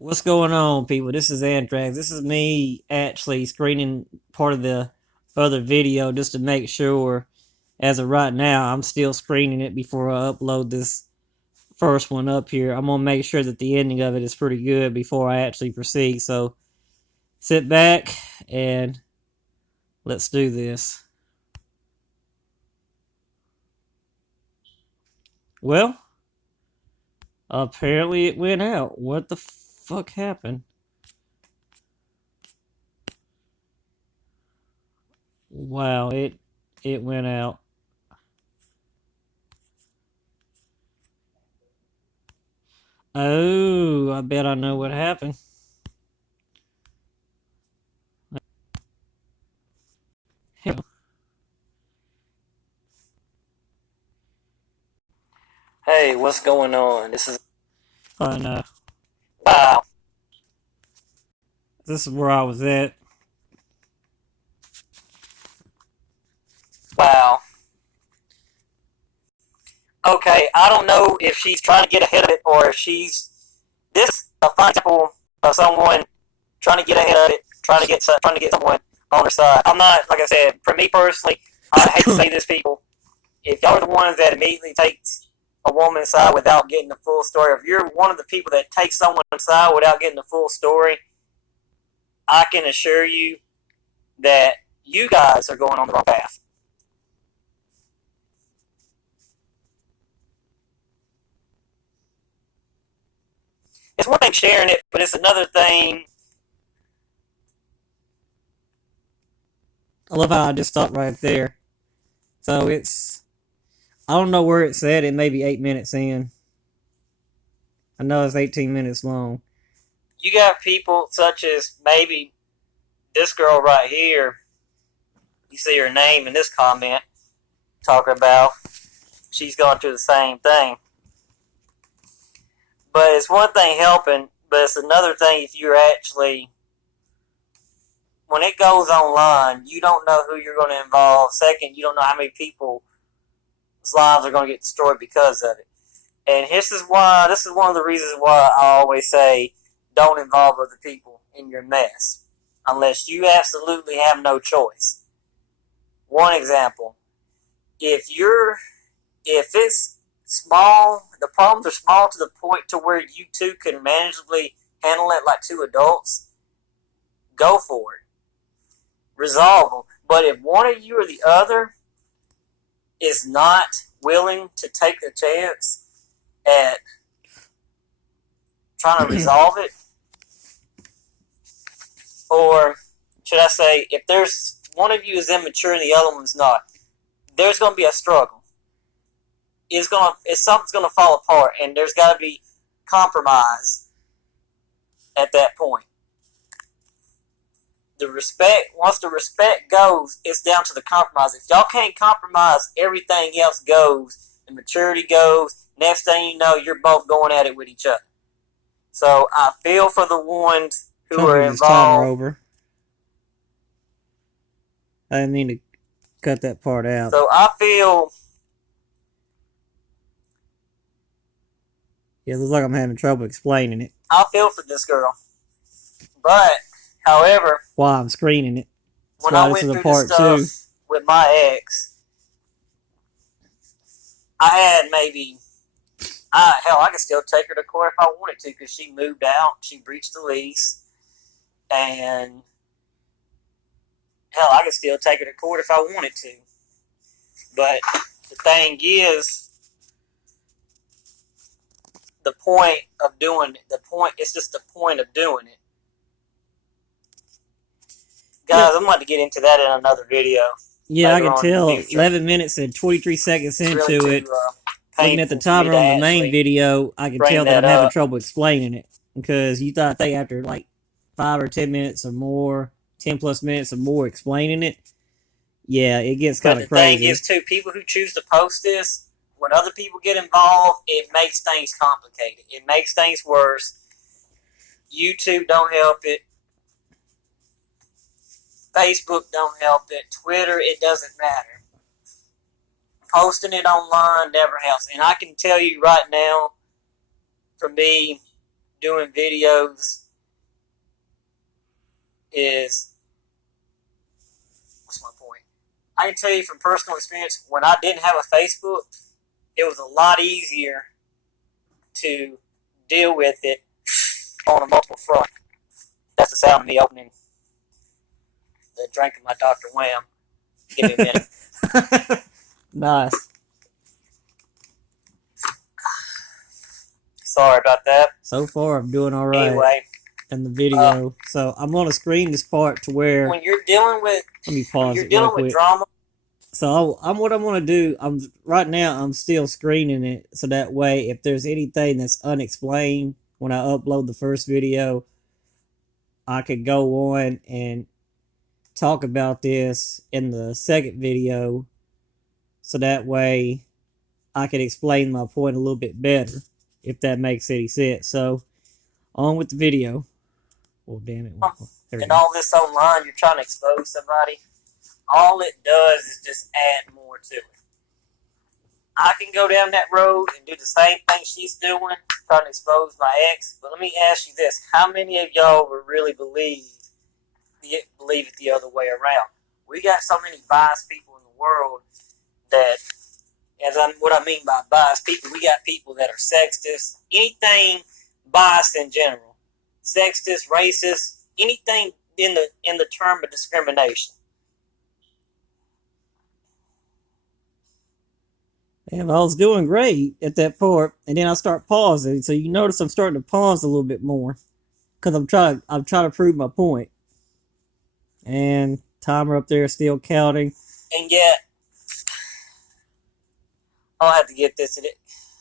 What's going on, people? This is Anthrax. This is me actually screening part of the other video just to make sure. As of right now, I'm still screening it before I upload this first one up here. I'm gonna make sure that the ending of it is pretty good before I actually proceed. So sit back and let's do this. Well, apparently it went out. What the fuck happened? Wow, it went out. Oh, I bet I know what happened. Hell. Hey, what's going on? This is wow. This is where I was at. Wow. Okay, I don't know if she's trying to get ahead of it or if she's this a fine example of someone trying to get ahead of it, trying to get someone on their side. I'm not, like I said, for me personally, I hate to say this, people. If y'all are the ones that immediately takes a woman's side without getting the full story, if you're one of the people that takes someone's side without getting the full story, I can assure you that you guys are going on the wrong path. It's one thing sharing it, but it's another thing. I love how I just stopped right there. So I don't know where it's at. It may be 8 minutes in. I know it's 18 minutes long. You got people such as maybe this girl right here. You see her name in this comment talking about she's going through the same thing. But it's one thing helping, but it's another thing if you're actually, when it goes online, you don't know who you're going to involve. Second, you don't know how many people's lives are going to get destroyed because of it. And this is one of the reasons why I always say don't involve other people in your mess unless you absolutely have no choice. One example, if it's small, the problems are small to the point to where you two can manageably handle it like two adults, go for it. Resolve them. But if one of you or the other is not willing to take the chance at trying to resolve it, or should I say, if there's one of you is immature and the other one's not, there's going to be a struggle. Something's going to fall apart, and there's got to be compromise at that point. Once the respect goes, it's down to the compromise. If y'all can't compromise, everything else goes. The maturity goes. Next thing you know, you're both going at it with each other. So I feel for the ones who are involved. Timer over. I didn't mean to cut that part out. So I feel. Yeah, it looks like I'm having trouble explaining it. I feel for this girl. But, however, while I'm screening it, when I went through this stuff with my ex, I had maybe, I could still take her to court if I wanted to because she moved out, she breached the lease, and hell, I could still take her to court if I wanted to. But the thing is, the point of doing it, it's just the point of doing it. Guys, I'm about to get into that in another video. Yeah, I can tell 11 minutes and 23 seconds into it. Looking at the timer on the main video, I can tell that I'm having trouble explaining it. Because you thought after like 5 or 10 minutes or more, 10 plus minutes or more explaining it, yeah, it gets kind of crazy. The thing is, too, people who choose to post this, when other people get involved, it makes things complicated. It makes things worse. YouTube don't help it. Facebook don't help it. Twitter, it doesn't matter. Posting it online never helps. And I can tell you right now, for me, doing videos is, what's my point? I can tell you from personal experience, when I didn't have a Facebook, it was a lot easier to deal with it on a multiple front. That's the sound of me opening the drink of my Dr. Wham. Give me a minute. Nice. Sorry about that. So far, I'm doing all right Anyway, in the video. So I'm gonna screen this part to where. when you're dealing with, Let me pause when you're it real dealing quick. with drama, So what I'm gonna do, right now I'm still screening it, so that way if there's anything that's unexplained when I upload the first video, I could go on and talk about this in the second video, so that way I can explain my point a little bit better, if that makes any sense. So on with the video. Oh damn it! There we and go. all this online, you're trying to expose somebody. All it does is just add more to it. I can go down that road and do the same thing she's doing, trying to expose my ex. But let me ask you this: how many of y'all would really believe it the other way around? We got so many biased people in the world that, what I mean by biased people, we got people that are sexist, anything biased in general, sexist, racist, anything in the term of discrimination. And I was doing great at that part, and then I start pausing. So you notice I'm starting to pause a little bit more, because I'm trying to prove my point. And timer up there still counting. And yet, I'll have to get this. I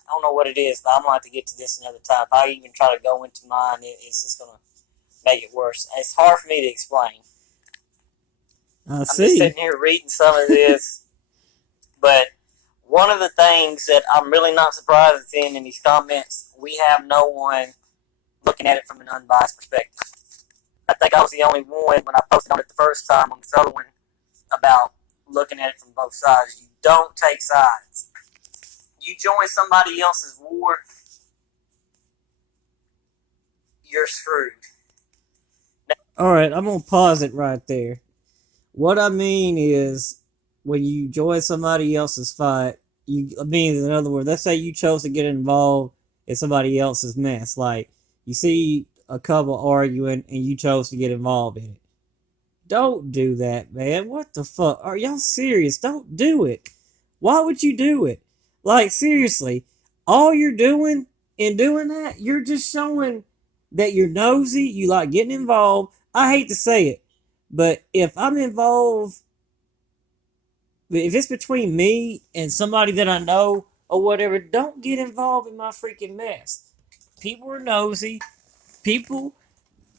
don't know what it is, but I'm going to have to get to this another time. If I even try to go into mine, it's just going to make it worse. It's hard for me to explain. I'm just sitting here reading some of this, but one of the things that I'm really not surprised is in these comments, we have no one looking at it from an unbiased perspective. I think I was the only one when I posted on it the first time on this other one about looking at it from both sides. You don't take sides. You join somebody else's war, you're screwed. Alright, I'm going to pause it right there. What I mean is, when you join somebody else's fight, in other words, let's say you chose to get involved in somebody else's mess. Like, you see a couple arguing and you chose to get involved in it. Don't do that, man. What the fuck? Are y'all serious? Don't do it. Why would you do it? Like, seriously, all you're doing in doing that, you're just showing that you're nosy, you like getting involved. I hate to say it, but if I'm involved, if it's between me and somebody that I know or whatever, don't get involved in my freaking mess. People are nosy. People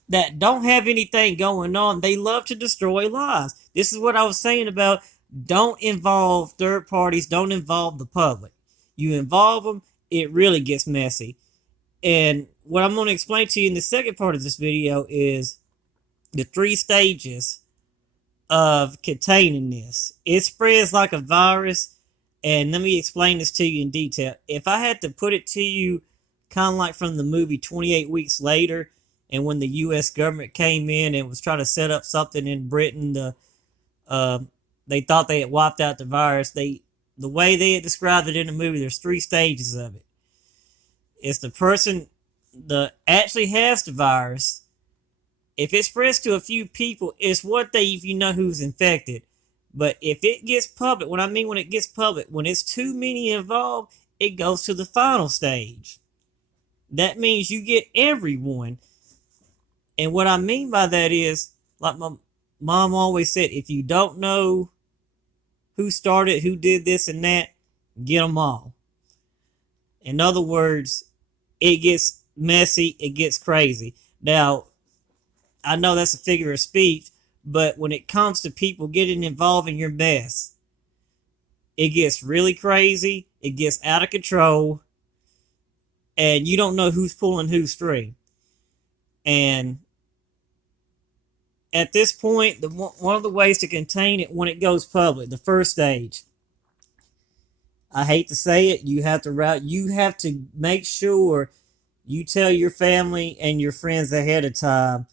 that don't have anything going on, they love to destroy lives. This is what I was saying about don't involve third parties, don't involve the public. You involve them, it really gets messy. And what I'm going to explain to you in the second part of this video is the 3 stages of containing this. It spreads like a virus, and let me explain this to you in detail. If I had to put it to you kind of like from the movie 28 Weeks Later, and when the U.S. government came in and was trying to set up something in Britain, they thought they had wiped out the virus. The way they had described it in the movie, there's 3 stages of it. It's the person that actually has the virus. If it spreads to a few people, it's one thing if you know who's infected. But if it gets public, when it gets public, when it's too many involved, it goes to the final stage. That means you get everyone. And what I mean by that is, like my mom always said, if you don't know who started, who did this and that, get them all. In other words, it gets messy, it gets crazy. Now, I know that's a figure of speech, but when it comes to people getting involved in your mess, it gets really crazy, it gets out of control, and you don't know who's pulling whose string. And at this point, one of the ways to contain it when it goes public, the first stage, I hate to say it, you have to make sure You tell your family and your friends ahead of time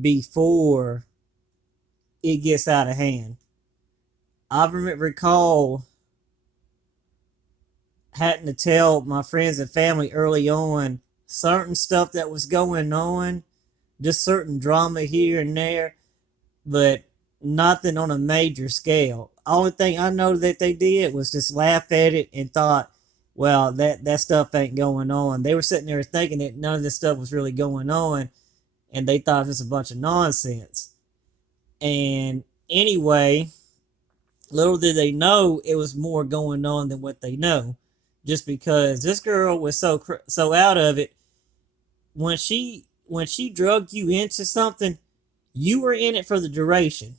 before it gets out of hand. I recall having to tell my friends and family early on certain stuff that was going on, just certain drama here and there, but nothing on a major scale. Only thing I know that they did was just laugh at it and thought, well, that stuff ain't going on. They were sitting there thinking that none of this stuff was really going on, and they thought it was a bunch of nonsense. And anyway, little did they know it was more going on than what they know. Just because this girl was so out of it, when she drugged you into something, you were in it for the duration.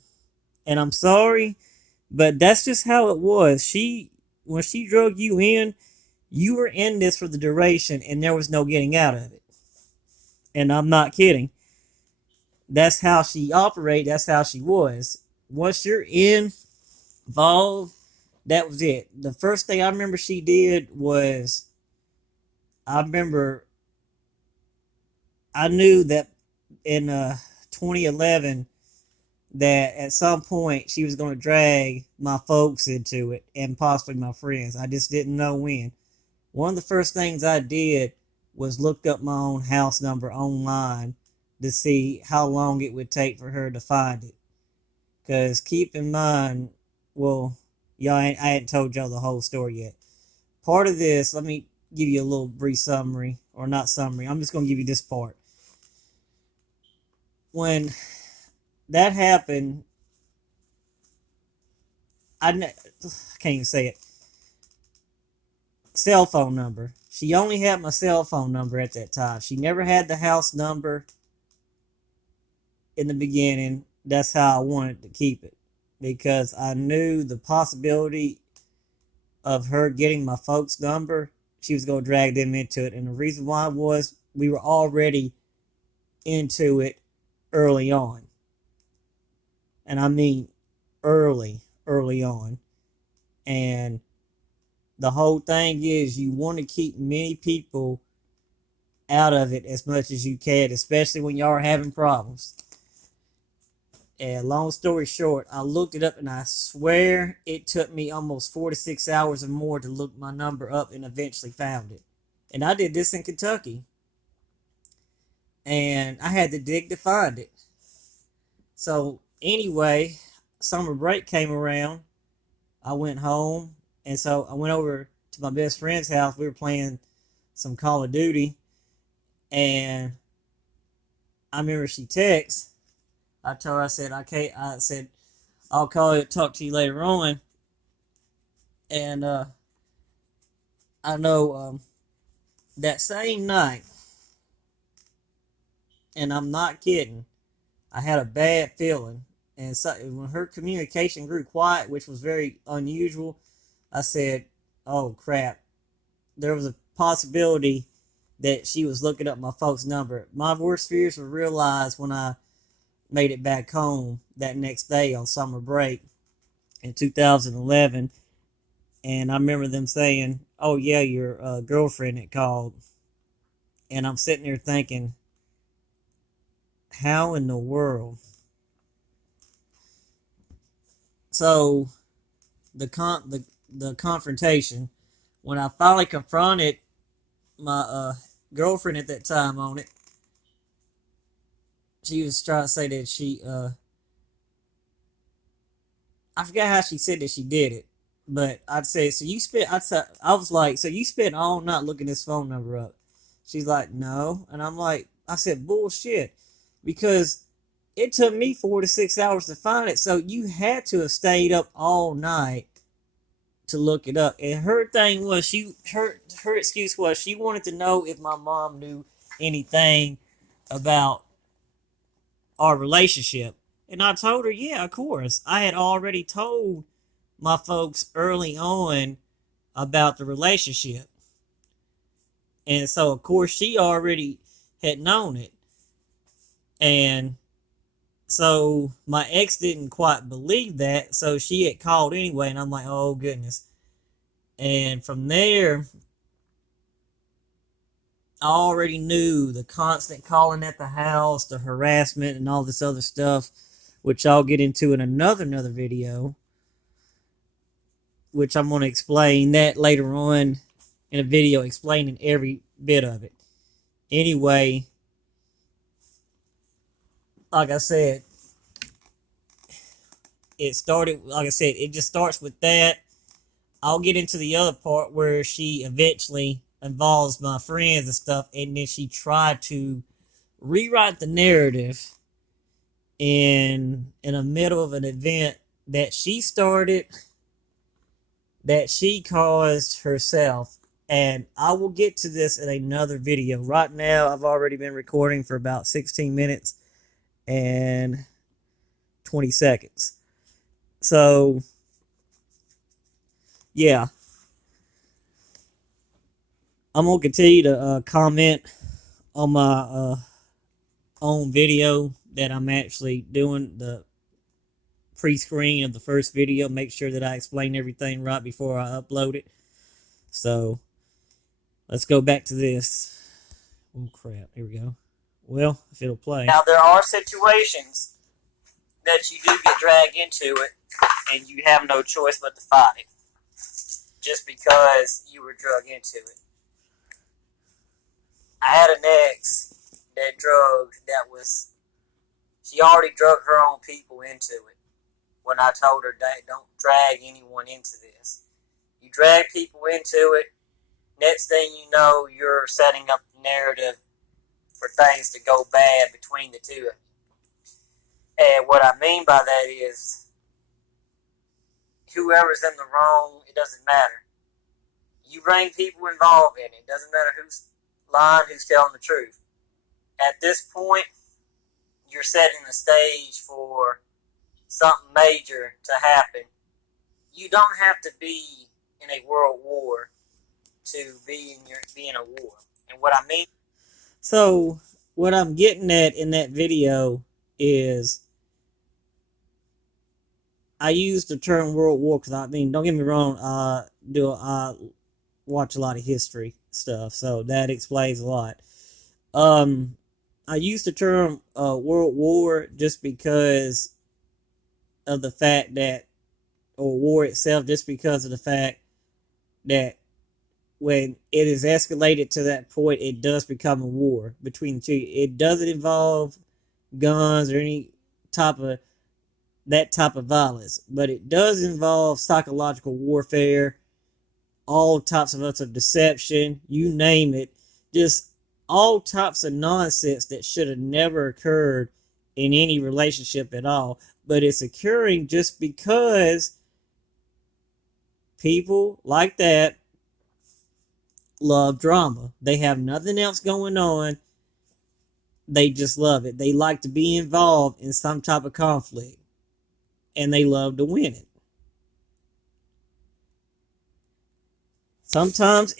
And I'm sorry, but that's just how it was. When she drug you in, you were in this for the duration, and there was no getting out of it. And I'm not kidding. That's how she operated. That's how she was. Once you're involved, that was it. The first thing I remember she did was, I knew that in 2011 that at some point she was going to drag my folks into it and possibly my friends. I just didn't know when. One of the first things I did was look up my own house number online to see how long it would take for her to find it. Because keep in mind, well, I hadn't told y'all the whole story yet. Part of this, let me give you a little brief summary, or not summary. I'm just going to give you this part. When that happened, I can't even say it. Cell phone number. She only had my cell phone number at that time. She never had the house number in the beginning. That's how I wanted to keep it, because I knew the possibility of her getting my folks' number, she was going to drag them into it. And the reason why was we were already into it early on. And I mean early on. And the whole thing is you want to keep many people out of it as much as you can, especially when y'all are having problems. And long story short, I looked it up, and I swear it took me almost 4 to 6 hours or more to look my number up, and eventually found it. And I did this in Kentucky. And I had to dig to find it. So anyway, summer break came around. I went home, and so I went over to my best friend's house. We were playing some Call of Duty, and I remember she texted. I told her, I said, I'll call you, talk to you later on. And I know that same night, and I'm not kidding, I had a bad feeling. And so when her communication grew quiet, which was very unusual, I said, oh crap, there was a possibility that she was looking up my folks' number. My worst fears were realized when I made it back home that next day on summer break in 2011. And I remember them saying, oh yeah, your girlfriend had called. And I'm sitting there thinking, how in the world? So the confrontation, when I finally confronted my girlfriend at that time on it, she was trying to say that she I forgot how she said that she did it, but I'd say, so you spent, I was like, so you spent all night looking this phone number up? She's like, no. And I'm like, I said, bullshit, because it took me 4 to 6 hours to find it, so you had to have stayed up all night to look it up. And her thing was, her excuse was she wanted to know if my mom knew anything about our relationship. And I told her, yeah, of course. I had already told my folks early on about the relationship. And so, of course, she already had known it. And so my ex didn't quite believe that, so she had called anyway, and I'm like, oh goodness. And from there, I already knew the constant calling at the house, the harassment, and all this other stuff, which I'll get into in another video, which I'm going to explain that later on in a video explaining every bit of it. Anyway, like I said, it started, like I said, it just starts with that. I'll get into the other part where she eventually involves my friends and stuff, and then she tried to rewrite the narrative in the middle of an event that she started, that she caused herself. And I will get to this in another video. Right now, I've already been recording for about 16 minutes and 20 seconds. So, yeah. I'm going to continue to comment on my own video that I'm actually doing, the pre-screen of the first video. Make sure that I explain everything right before I upload it. So, let's go back to this. Oh, crap. Here we go. Well, if it'll play. Now, there are situations that you do get dragged into it, and you have no choice but to fight it, just because you were drugged into it. I had an ex she already drugged her own people into it when I told her, don't drag anyone into this. You drag people into it, next thing you know, you're setting up the narrative for things to go bad between the two of you. And what I mean by that is, whoever's in the wrong, it doesn't matter. You bring people involved in it. It doesn't matter who's lying, who's telling the truth. At this point, you're setting the stage for something major to happen. You don't have to be in a world war to be in a war. And what I mean... So, what I'm getting at in that video is, I use the term World War because, I mean, don't get me wrong, I watch a lot of history stuff, so that explains a lot. I use the term World War just because of the fact that, or war itself, just because of the fact that when it is escalated to that point, it does become a war between the two. It doesn't involve guns or any type of violence, but it does involve psychological warfare, all types of deception, you name it, just all types of nonsense that should have never occurred in any relationship at all. But it's occurring just because people like that love drama. They have nothing else going on. They just love it. They like to be involved in some type of conflict, and they love to win it. Sometimes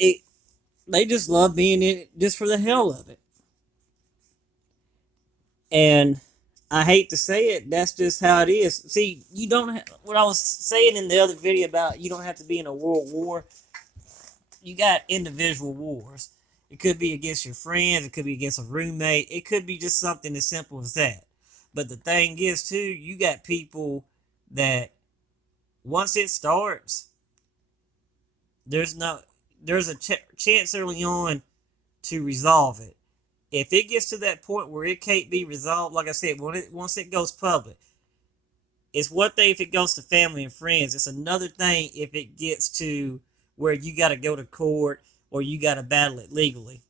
they just love being in it just for the hell of it. And I hate to say it, that's just how it is. See, you don't what I was saying in the other video about you don't have to be in a world war. You got individual wars. It could be against your friends. It could be against a roommate. It could be just something as simple as that. But the thing is, too, you got people that once it starts, there's a chance early on to resolve it. If it gets to that point where it can't be resolved, like I said, once it goes public, it's one thing if it goes to family and friends. It's another thing if it gets to where you got to go to court or you got to battle it legally.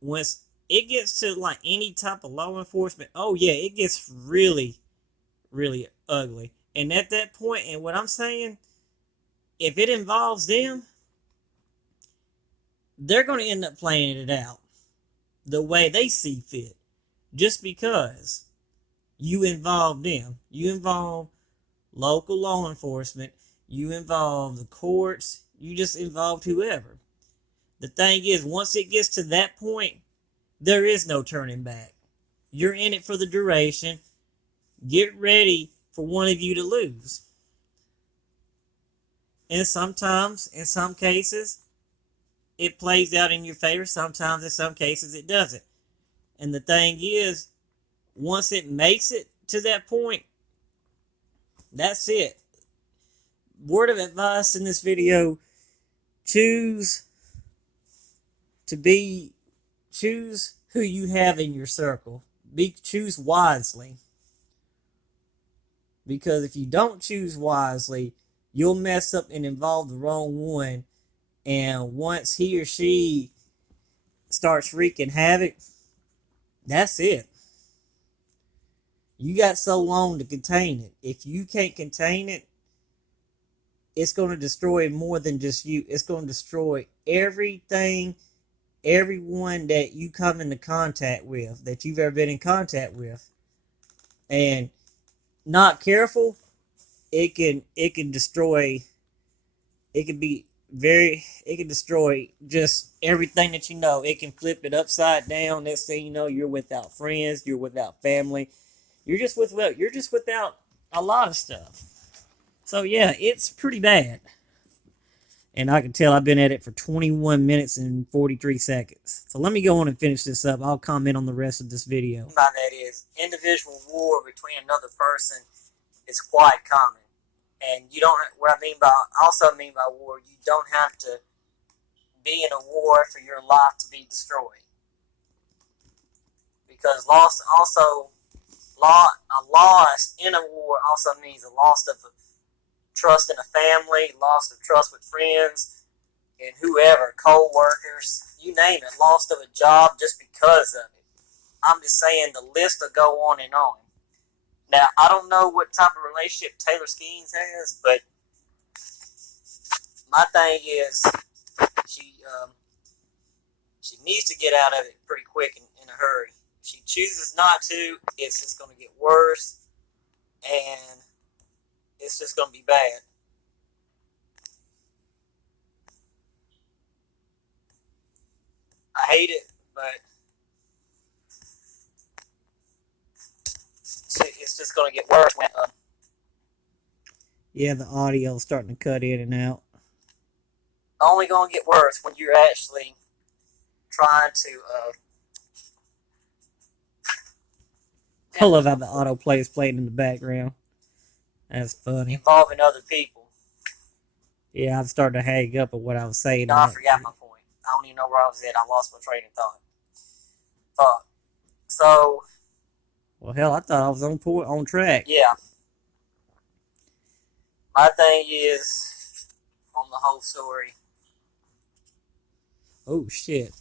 Once it gets to like any type of law enforcement, oh yeah, it gets really, really ugly. And at that point, and what I'm saying, if it involves them, they're going to end up playing it out the way they see fit. Just because you involve them. You involve local law enforcement. You involve the courts. You just involved whoever. The thing is, once it gets to that point, there is no turning back. You're in it for the duration. Get ready for one of you to lose. And sometimes, in some cases, it plays out in your favor. Sometimes, in some cases, it doesn't. And the thing is, once it makes it to that point, that's it. Word of advice in this video: choose who you have in your circle. Choose wisely. Because if you don't choose wisely, you'll mess up and involve the wrong one. And once he or she starts wreaking havoc, that's it. You got so long to contain it. If you can't contain it, it's going to destroy more than just you. It's going to destroy everything, everyone that you come into contact with, that you've ever been in contact with. And not careful, it can destroy, it can destroy just everything that you know. It can flip it upside down. Next thing you know, you're without friends, you're without family, you're just without a lot of stuff. So yeah, it's pretty bad. And I can tell I've been at it for 21 minutes and 43 seconds. So let me go on and finish this up. I'll comment on the rest of this video. By that is, individual war between another person is quite common. And you don't, what I also mean by war, you don't have to be in a war for your life to be destroyed. Because a loss in a war also means a loss of trust in a family, loss of trust with friends, and whoever, co-workers, you name it, loss of a job just because of it. I'm just saying the list will go on and on. Now, I don't know what type of relationship Taylor Skeens has, but my thing is she needs to get out of it pretty quick in a hurry. If she chooses not to, it's just going to get worse, and it's just going to be bad. I hate it, but it's just going to get worse. Yeah, the audio's starting to cut in and out. Only going to get worse when you're actually trying to... I love how the autoplay is playing in the background. That's funny. Involving other people. Yeah, I've started to hang up at what I was saying. No, I forgot my point. I don't even know where I was at. I lost my train of thought. So... Well, hell, I thought I was on track. Yeah. My thing is, on the whole story... Oh, shit.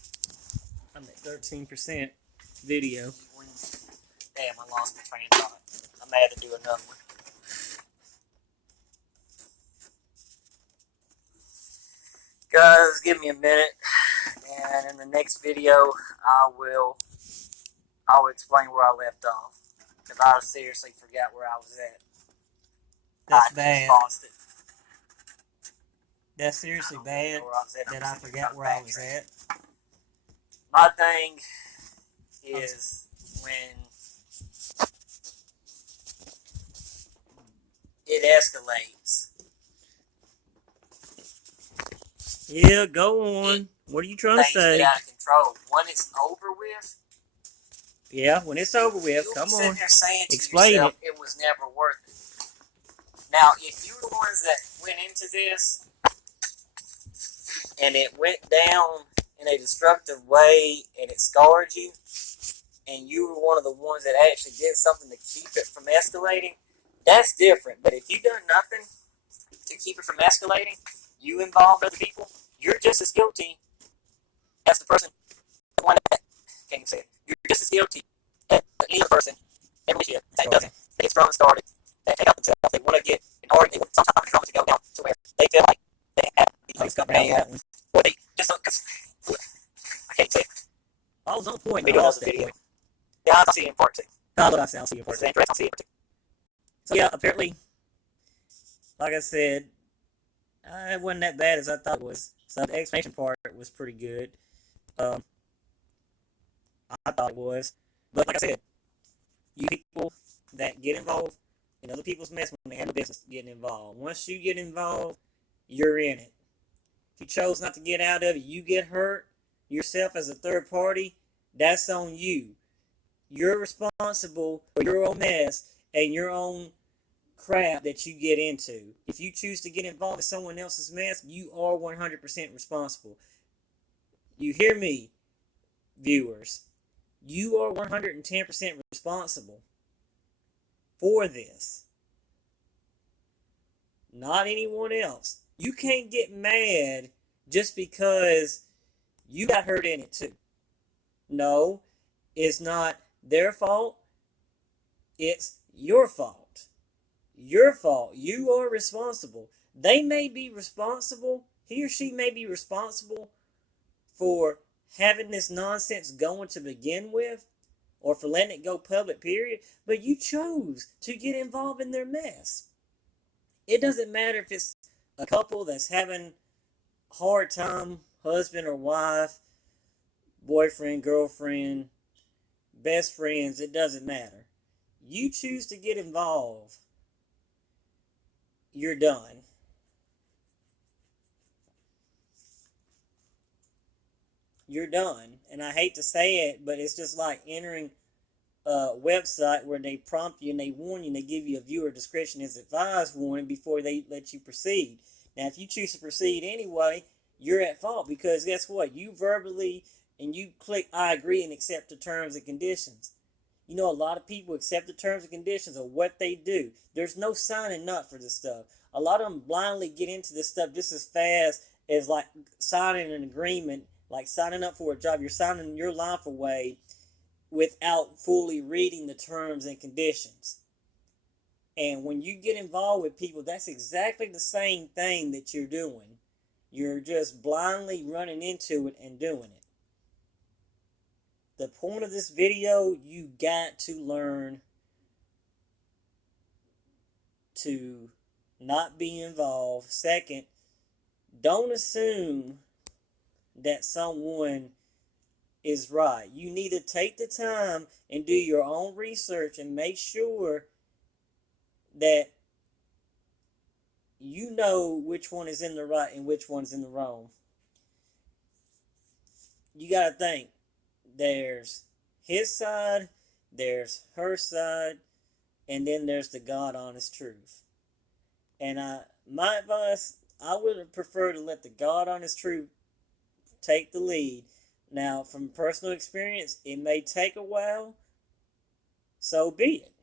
I'm at 13% video. Damn, I lost my train of thought. I may have to do another one. Guys, give me a minute, and in the next video, I will explain where I left off, because I seriously forgot where I was at. That's bad. That's seriously bad that I forgot where I was at. My thing is when it escalates. Yeah, go on. What are you trying to say? Get out of control. When it's over with. Yeah, when it's over with, come on. There saying to explain yourself, it was never worth it. Now, if you were the ones that went into this and it went down in a destructive way and it scarred you, and you were one of the ones that actually did something to keep it from escalating, that's different. But if you've done nothing to keep it from escalating, you involved other people, you're just as guilty as the person, the one that, can't even say it, you're just as guilty as any other person, every shit that doesn't get strong and started, that take out themselves, they want to get an argument, sometimes trying to go down to where they feel like they have these things coming out, or they just don't, I can't say it. I was on point. We do another video. Yeah, I'll see you in part 2. I'll see you in part 2. I'll see you in part 2. So yeah, apparently, like I said, it wasn't that bad as I thought it was. So the explanation part was pretty good. I thought it was. But like I said, you people that get involved in other people's mess when they have a business getting involved. Once you get involved, you're in it. If you chose not to get out of it, you get hurt yourself as a third party, that's on you. You're responsible for your own mess and your own crap that you get into. If you choose to get involved in someone else's mess, you are 100% responsible. You hear me, viewers? You are 110% responsible for this. Not anyone else. You can't get mad just because you got hurt in it too. No, it's not their fault. It's your fault. Your fault. You are responsible. They may be responsible. He or she may be responsible for having this nonsense going to begin with, or for letting it go public, period. But you chose to get involved in their mess. It doesn't matter if it's a couple that's having a hard time, husband or wife, boyfriend, girlfriend, best friends, it doesn't matter. You choose to get involved, you're done. You're done. And I hate to say it, but it's just like entering a website where they prompt you and they warn you and they give you a viewer discretion is advised warning before they let you proceed. Now, if you choose to proceed anyway, you're at fault, because guess what? You verbally and you click I agree and accept the terms and conditions. You know, a lot of people accept the terms and conditions of what they do. There's no signing up for this stuff. A lot of them blindly get into this stuff just as fast as like signing an agreement, like signing up for a job. You're signing your life away without fully reading the terms and conditions. And when you get involved with people, that's exactly the same thing that you're doing. You're just blindly running into it and doing it. The point of this video, you got to learn to not be involved. Second, don't assume that someone is right. You need to take the time and do your own research and make sure that you know which one is in the right and which one's in the wrong. You got to think. There's his side, there's her side, and then there's the God honest truth. And my advice, I would prefer to let the God honest truth take the lead. Now, from personal experience, it may take a while, so be it.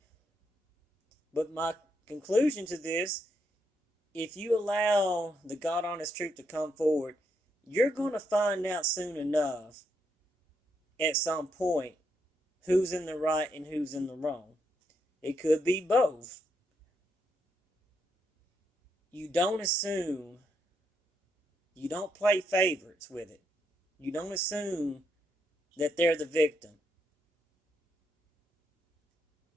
But my conclusion to this, if you allow the God honest truth to come forward, you're going to find out soon enough at some point who's in the right and who's in the wrong. It could be both. You don't assume, you don't play favorites with it. You don't assume that they're the victim.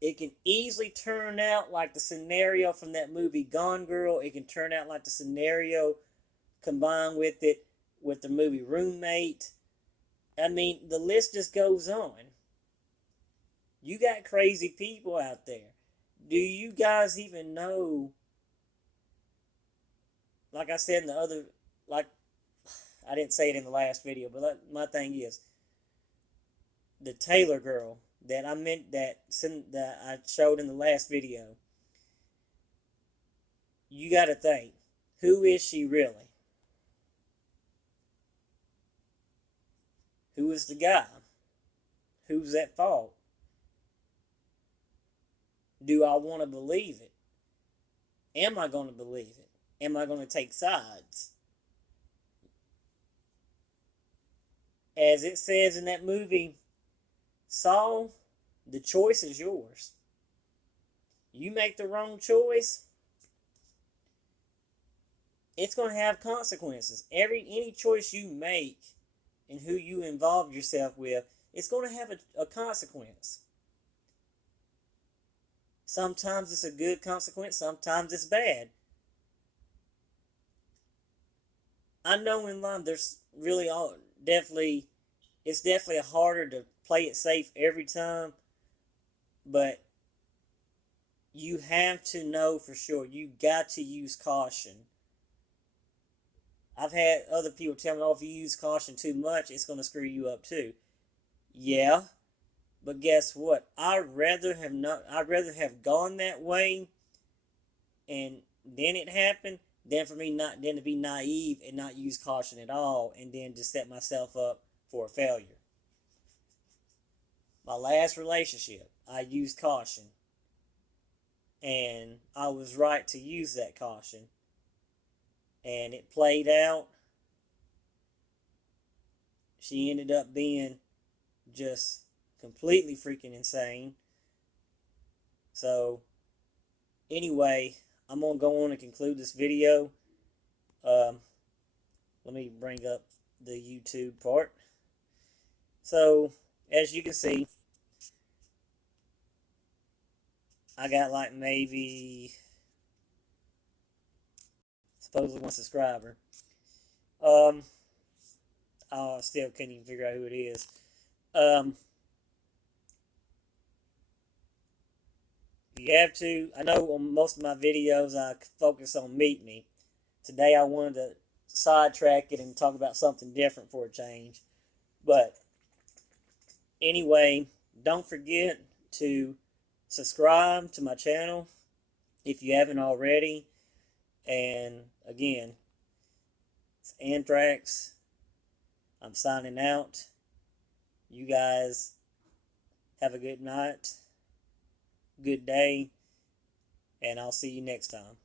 It can easily turn out like the scenario from that movie Gone Girl. It can turn out like the scenario combined with it with the movie Roommate. I mean, the list just goes on. You got crazy people out there. Do you guys even know, like I said in the other, like, I didn't say it in the last video, but my thing is, the Taylor girl that I meant that I showed in the last video, you got to think, who is she really? Who is the guy? Who's at fault? Do I want to believe it? Am I going to believe it? Am I going to take sides? As it says in that movie, Saul, the choice is yours. You make the wrong choice, it's going to have consequences. Any choice you make and who you involve yourself with, it's going to have a consequence. Sometimes it's a good consequence, sometimes it's bad. I know in life there's really it's definitely harder to play it safe every time, but you have to know for sure. You got to use caution. I've had other people tell me, oh, if you use caution too much, it's going to screw you up too. Yeah, but guess what? I'd rather have gone that way, and then it happened, than for me not then to be naive and not use caution at all, and then just set myself up for a failure. My last relationship, I used caution, and I was right to use that caution, and it played out. She ended up being just completely freaking insane. So, anyway, I'm going to go on and conclude this video. Let me bring up the YouTube part. So, as you can see, I got like maybe supposedly one subscriber. I still can't even figure out who it is. You have to. I know on most of my videos I focus on Meet Me. Today I wanted to sidetrack it and talk about something different for a change. But anyway, don't forget to subscribe to my channel if you haven't already. And again, it's Anthrax. I'm signing out. You guys have a good night, good day, and I'll see you next time.